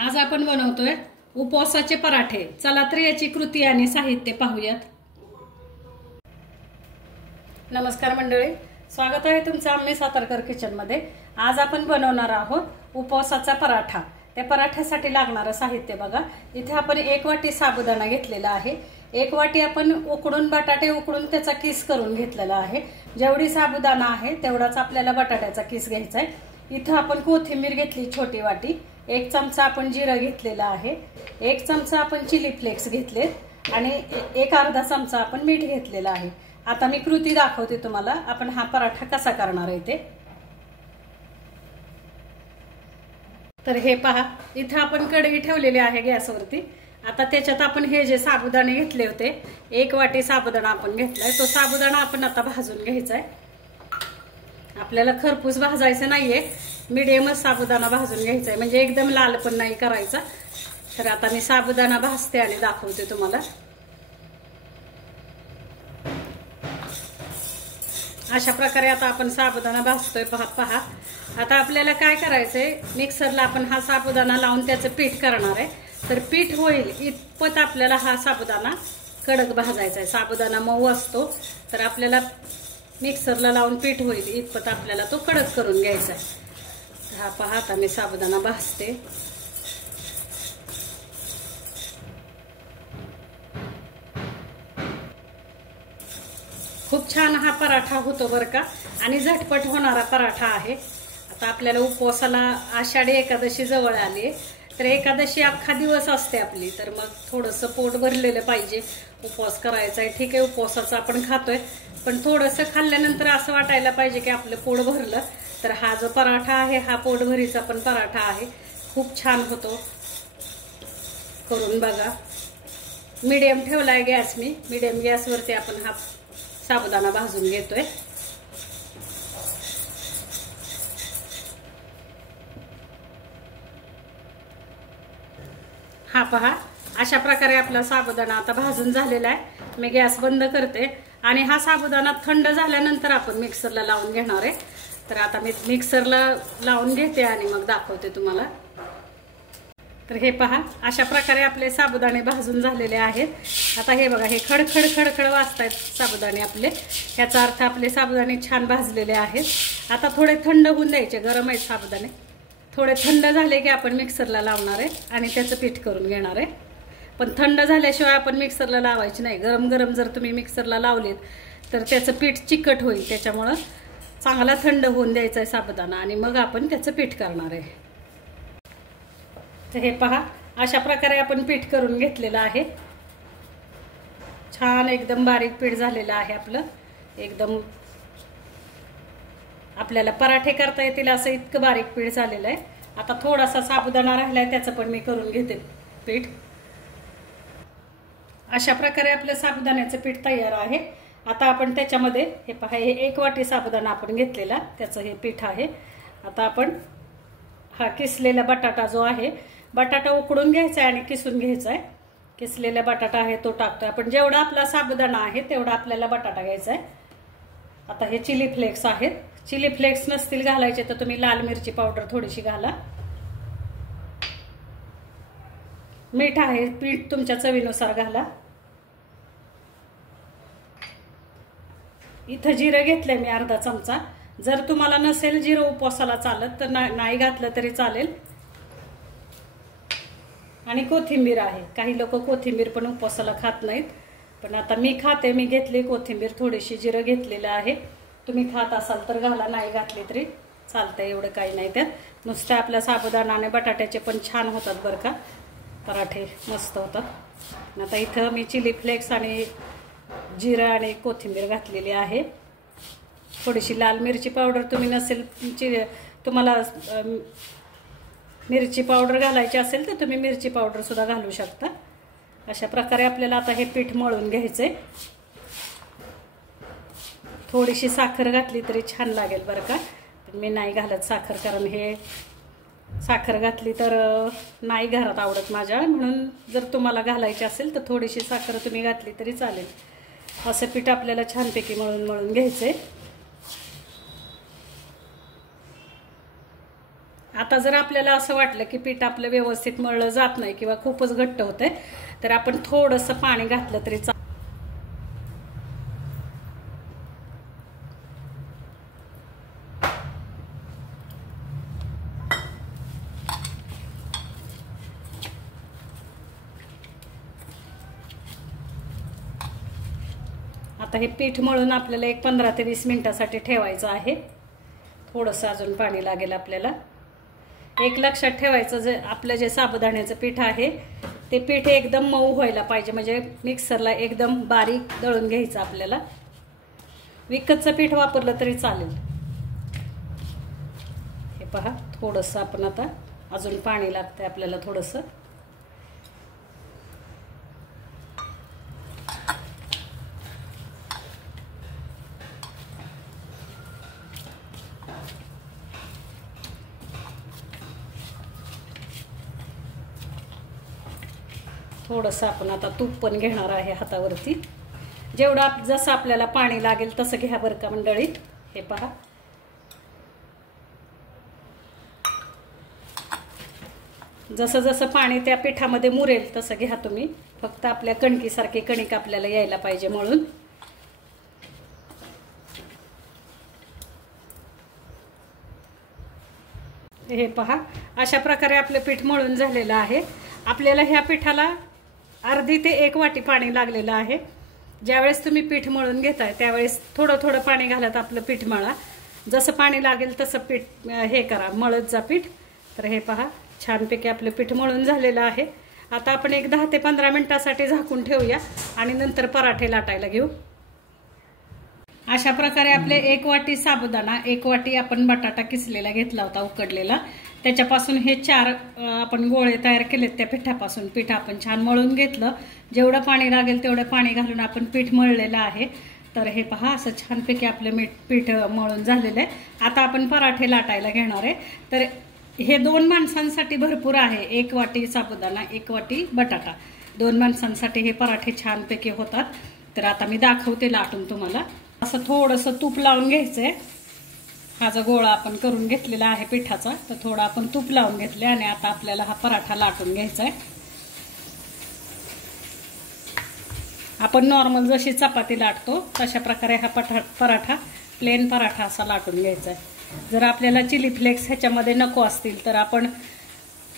आज आपण बनवतोय उपवासाचे पराठे। चला तर याची कृती आणि साहित्य पाहूयात। नमस्कार मंडळी, स्वागत आहे तुमचं आम्ही सातारकर किचन मध्ये। आज आपण बनवणार आहोत उपवासाचा पराठा। त्या पराठ्यासाठी लागणारे साहित्य बघा। इथे आपण 1 वाटी साबुदाणा घेतलेला आहे। 1 वाटी आपण उकडून बटाटे उकडून त्याचा किस करून घेतलेला आहे। जेवढी साबुदाणा आहे तेवढाच आपल्याला बटाट्याचा किस घ्यायचा आहे। इथे आपण कोथिंबीर घेतली छोटी वाटी, 1 चमचा आपण जिरा घेतलेला आहे, 1 चमचा आपण चिली फ्लेक्स घेतले आणि 1 अर्धा चमचा आपण मीठ घेतलेला आहे। आता मी कृती दाखवते तुम्हाला, आपण हा पराठा कसा करणार आहे ते। तर हे पहा, इथे आपण कढई ठेवलेली आहे गॅसवरती। आता त्याच्यात आपण हे जे साबुदाणे घेतले होते, 1 वाटी साबुदाणा आपण घेतलाय, तो साबुदाणा आपण आता भाजून घ्यायचा आहे। आपल्याला खरपूस भाजायचं नाहीये, मीडियमच साबुदाणा भाजून घ्यायचा आहे, म्हणजे एकदम लाल पण नाही करायचा। तर आता मी साबुदाणा भाजते आणि दाखवते तुम्हाला। अशा प्रकारे आता आपण साबुदाणा भाजतोय पहा। आता आपल्याला काय करायचंय, मिक्सरला आपण हा साबुदाणा लावून त्याचं पीठ करणार आहे। तर पीठ होईल इतपत आपल्याला हा साबुदाणा कडक भाजायचा आहे। साबुदाणा मऊ असतो, तर आपल्याला मिक्सरला लावून पीठ होईल इतपत आपल्याला तो कडक करून घ्यायचा आहे। हा पहा, आता मी साबुदाणा भाजते। खूप छान हा पराठा होतो बरं का, आणि झटपट होणारा पराठा आहे। आता आपल्याला उपवासाला आषाढी एकादशी जवळ आली, तर एकादशी अख्खा दिवस असते आपली, तर मग थोडंसं पोट भरलेलं पाहिजे। उपवास करायचा आहे, ठीक आहे, उपवासाचं आपण खातोय, पण थोडंसं खाल्ल्यानंतर असं वाटायला पाहिजे की आपलं पोट भरलं। तर हा जो पराठा आहे हा पोटभरीचा पण पराठा आहे, खूप छान होतो, करून बघा। मीडियम ठेवलाय गॅस मी, मीडियम गॅसवरती आपण हा साबुदाणा भाजून घेतोय। हा पहा, अशा प्रकारे आपला साबुदाणा आता भाजून झालेला आहे। मी गॅस बंद करते आणि हा साबुदाणा थंड झाल्यानंतर आपण मिक्सरला लावून घेणार आहे। तर आता मी मिक्सरला लावून घेते आणि मग दाखवते तुम्हाला। तर हे पहा, अशा प्रकारे आपले साबुदाणे भाजून झालेले आहेत। आता हे बघा, हे खडखड खडखड वाजतायत साबुदाणे आपले, ह्याचा अर्थ आपले साबुदाणे छान भाजलेले आहेत। आता थोडे थंड होऊन द्यायचे, गरम आहेत साबुदाणे। थोडे थंड झाले की आपण मिक्सरला लावणार आहे आणि त्याचं पीठ करून घेणार आहे। पण थंड झाल्याशिवाय आपण मिक्सरला लावायची नाही। गरम गरम जर तुम्ही मिक्सरला लावलीत तर त्याचं पीठ चिकट होईल, त्याच्यामुळं चांगला थंड होऊन द्यायचा आहे साबुदाणा आणि मग आपण त्याचं पीठ करणार आहे। तर हे पहा, अशा प्रकारे आपण पीठ करून घेतलेलं आहे। छान एकदम बारीक पीठ झालेलं आहे आपलं, एकदम आपल्याला पराठे करता येतील असं इतकं बारीक पीठ झालेलं आहे। आता थोडासा साबुदाणा राहिलाय, त्याचं पण मी करून घेते पीठ। अशा प्रकारे आपलं साबुदाण्याचं पीठ तयार आहे। आता आपण त्याच्यामध्ये हे पहा, हे 1 वाटी साबुदाणा आपण घेतलेला, त्याचं हे पीठ आहे। आता आपण हा किसलेला बटाटा जो आहे, बटाटा उकडून घ्यायचा आहे आणि किसून घ्यायचा आहे। किसलेला बटाटा आहे तो टाकतोय आपण। जेवढा आपला साबुदाणा आहे तेवढा आपल्याला बटाटा घ्यायचा आहे। आता हे चिली फ्लेक्स आहेत, चिली फ्लेक्स नसतील घालायचे तर तुम्ही लाल मिरची पावडर थोडीशी घाला। मीठ आहे, पीठ तुमच्या चवीनुसार घाला। इथं जिरं घेतलंय मी अर्धा चमचा। जर तुम्हाला नसेल जिरं उपवासाला चालत तर नाही घातलं तरी चालेल। आणि कोथिंबीर आहे, काही लोक कोथिंबीर पण उपवासाला खात नाहीत, पण आता मी खाते, मी घेतली कोथिंबीर थोडीशी। जिरं घेतलेलं आहे, तुम्ही खात असाल तर घाला, नाही घातली तरी चालतंय, एवढं काही नाही त्यात। नुसतं आपल्या साबुदाणा आणि बटाट्याचे पण छान होतात बरं का पराठे, मस्त होतात। आता इथं मी चिली फ्लेक्स आणि जिरं आणि कोथिंबीर घातलेली आहे। थोडीशी लाल मिरची पावडर, तुम्ही नसेल तुम्हाला मिरची पावडर घालायची असेल तर तुम्ही मिरची पावडर सुद्धा घालू शकता। अशा प्रकारे आपल्याला आता हे पीठ मळून घ्यायचंय। थोडीशी साखर घातली तरी छान लागेल बरं का, पण मी नाही घालत साखर, कारण हे साखर घातली तर नाही घरात आवडत माझ्या, म्हणून जर तुम्हाला घालायची असेल तर थोडीशी साखर तुम्ही घातली तरी चालेल। असं पीठ आपल्याला छानपैकी मळून घ्यायचंय। आता जर आपल्याला असं वाटलं की पीठ आपलं व्यवस्थित मळलं जात नाही किंवा खूपच घट्ट होतंय तर आपण थोडंसं पाणी घातलं तरी चालेल. आता हे पीठ मळून आपल्याला एक 15 ते 20 मिनिटासाठी ठेवायचं आहे. थोडंसं अजून पाणी लागेल आपल्याला. एक लक्षात ठेवायचं, आपलं जे साबुदाण्याचं पीठ आहे ते पीठ एकदम मऊ व्हायला पाहिजे, म्हणजे मिक्सरला एकदम बारीक दळून घ्यायचं आपल्याला. विकतचं पीठ वापरलं तरी चालेल. हे पहा, थोडंसं आपण आता अजून पाणी लागतंय आपल्याला थोडंसं. थोडंसं आपण आता तूप पण घेणार आहे हातावरती. जेवढं जसं आपल्याला पाणी लागेल तसं घ्या बरं का मंडळी. हे पहा, जसं जसं पाणी त्या पिठामध्ये मुरेल तसं घ्या तुम्ही. फक्त आपल्या कणकीसारखी कणिक आपल्याला यायला पाहिजे मळून. हे पहा, अशा प्रकारे आपलं पीठ मळून झालेलं आहे. आपल्याला ह्या पिठाला अर्धी ते 1 वाटी पाणी लागलेलं आहे. ज्यावेळेस तुम्ही पीठ मळून घेताय त्यावेळेस थोडं थोडं पाणी घालत आपलं पीठ मळा. जसं पाणी लागेल तसं पीठ हे करा, मळत जा पीठ. तर हे पहा, छानपैकी आपलं पीठ मळून झालेलं आहे. आता आपण एक 10 ते 15 मिनिटासाठी झाकून ठेवूया आणि नंतर पराठे लाटायला घेऊ. अशा प्रकारे आपले 1 वाटी साबुदाणा, 1 वाटी आपण बटाटा किसलेला घेतला होता उकडलेला, त्याच्यापासून हे 4 आपण गोळे तयार केलेत. त्या पिठापासून पीठ आपण छान मळून घेतलं. जेवढं पाणी लागेल तेवढं पाणी घालून आपण पीठ मळलेलं आहे. तर हे पहा, असं छानपैकी आपलं पीठ मळून झालेलं आहे. आता आपण पराठे लाटायला घेणार आहे. तर हे 2 माणसांसाठी भरपूर आहे. 1 वाटी साबुदाणा, 1 वाटी बटाटा. 2 माणसांसाठी हे पराठे छानपैकी होतात. तर आता मी दाखवते लाटून तुम्हाला. असं थोडंसं तूप लावून घ्यायचंय. हा जो गोळा आपण करून घेतलेला आहे पिठाचा, तर थोडा आपण तूप लावून घेतले आणि आता आपल्याला हा पराठा लाटून घ्यायचा आहे. आपण नॉर्मल जशी चपाती लाटतो तशा प्रकारे हा पराठा, प्लेन पराठा असा लाटून घ्यायचा आहे. जर आपल्याला चिली फ्लेक्स ह्याच्यामध्ये नको असतील तर आपण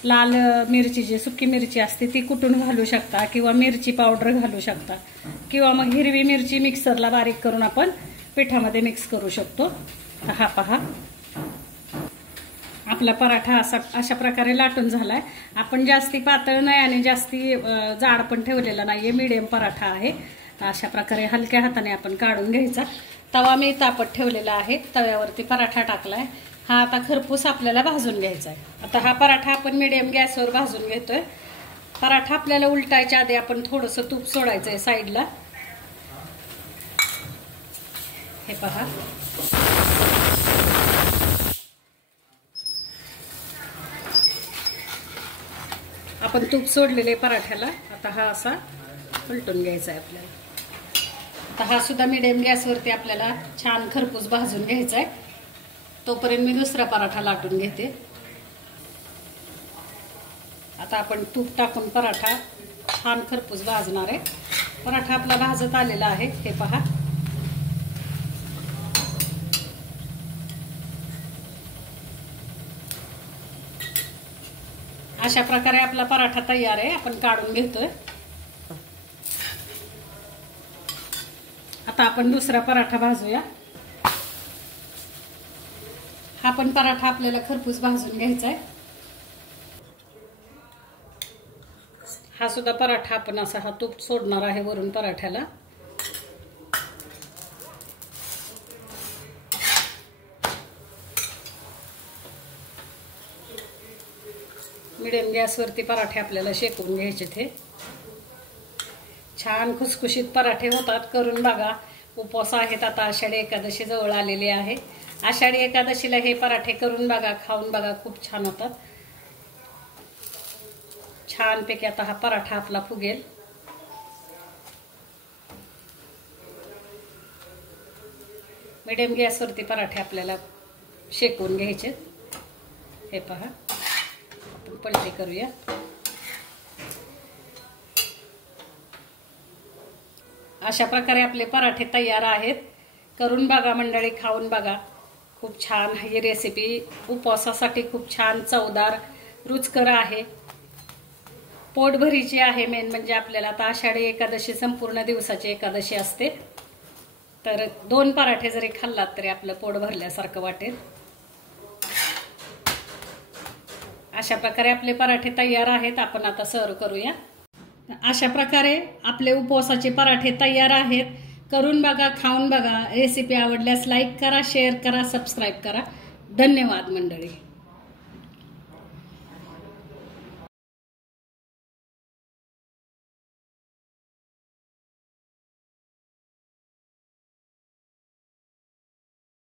लाल मिरची, जी सुकी मिरची असते ती कुटून घालू शकता किंवा मिरची पावडर घालू शकता किंवा मग हिरवी मिरची मिक्सरला बारीक करून आपण पिठामध्ये मिक्स करू शकतो. हा पहा, आपला पराठा अशा प्रकारे लाटून झालाय. आपण जास्ती पातळ नाही आणि जास्ती जाड पण ठेवलेला नाहीये, मीडियम पराठा आहे. अशा प्रकारे हलक्या हाताने आपण काढून घ्यायचा. तवा मी तापत ठेवलेला आहे, तव्यावरती पराठा टाकलाय. हा आता खरपूस आपल्याला भाजून घ्यायचा आहे. आता हा पराठा आपण मीडियम गॅसवर भाजून घेतोय. पराठा आपल्याला उलटायच्या आधी आपण थोडंसं तूप सोडायचंय साईडला. हे पहा, आपण तूप सोडलेले पराठ्याला. आता हा असा उलटून घ्यायचा आहे आपल्याला. आता हा सुद्धा मीडियम गॅसवरती आपल्याला छान खरपूस भाजून घ्यायचा आहे. तोपर्यंत मी दुसरा पराठा लाटून घेते. आता आपण तूप टाकून पराठा छान खरपूस भाजणार आहे. पराठा आपला भाजत आलेला आहे. हे पहा, अशा प्रकारे आपला पराठा तयार आहे. आपण काढून घेतोय. आता आपण दुसरा पराठा भाजूया. हा पण पराठा आपल्याला खरपूस भाजून घ्यायचा आहे. हा सुद्धा पराठा आपण असा हा तूप सोडणार आहे वरून पराठ्याला. मीडियम गॅसवरती पराठे आपल्याला शेकून घ्यायचे. ते छान खुसखुशीत पराठे होतात. करून बघा. उपवास आहेत आता, आषाढी एकादशी जवळ आलेली आहे. आषाढी एकादशीला हे पराठे करून बघा, खाऊन बघा, खूप छान होतात. छानपैकी आता हा पराठा आपला फुगेल. मीडियम गॅसवरती पराठे आपल्याला शेकून घ्यायचे. हे पहा, आपण पलटी करूया. अशा प्रकारे आपले पराठे तयार आहेत. करून बघा मंडळी, खाऊन बघा. खूप छान ही रेसिपी उपवासासाठी खूप छान चवदार रुचकर आहे. पोटभरीची आहे. मेन म्हणजे आपल्याला आता आषाढी एकादशी संपूर्ण दिवसाची एकादशी असते, तर 2 पराठे जरी खाल्लात तरी आपलं पोट भरल्यासारखं वाटेल. अशा प्रकारे आपले पराठे तयार आहेत. आपण आता सर्व करूया. अशा प्रकारे आपले उपवासाचे पराठे तयार आहेत. करून बघा, खाऊन बघा. रेसिपी आवडल्यास लाईक करा, शेअर करा, सबस्क्राईब करा. धन्यवाद मंडळी.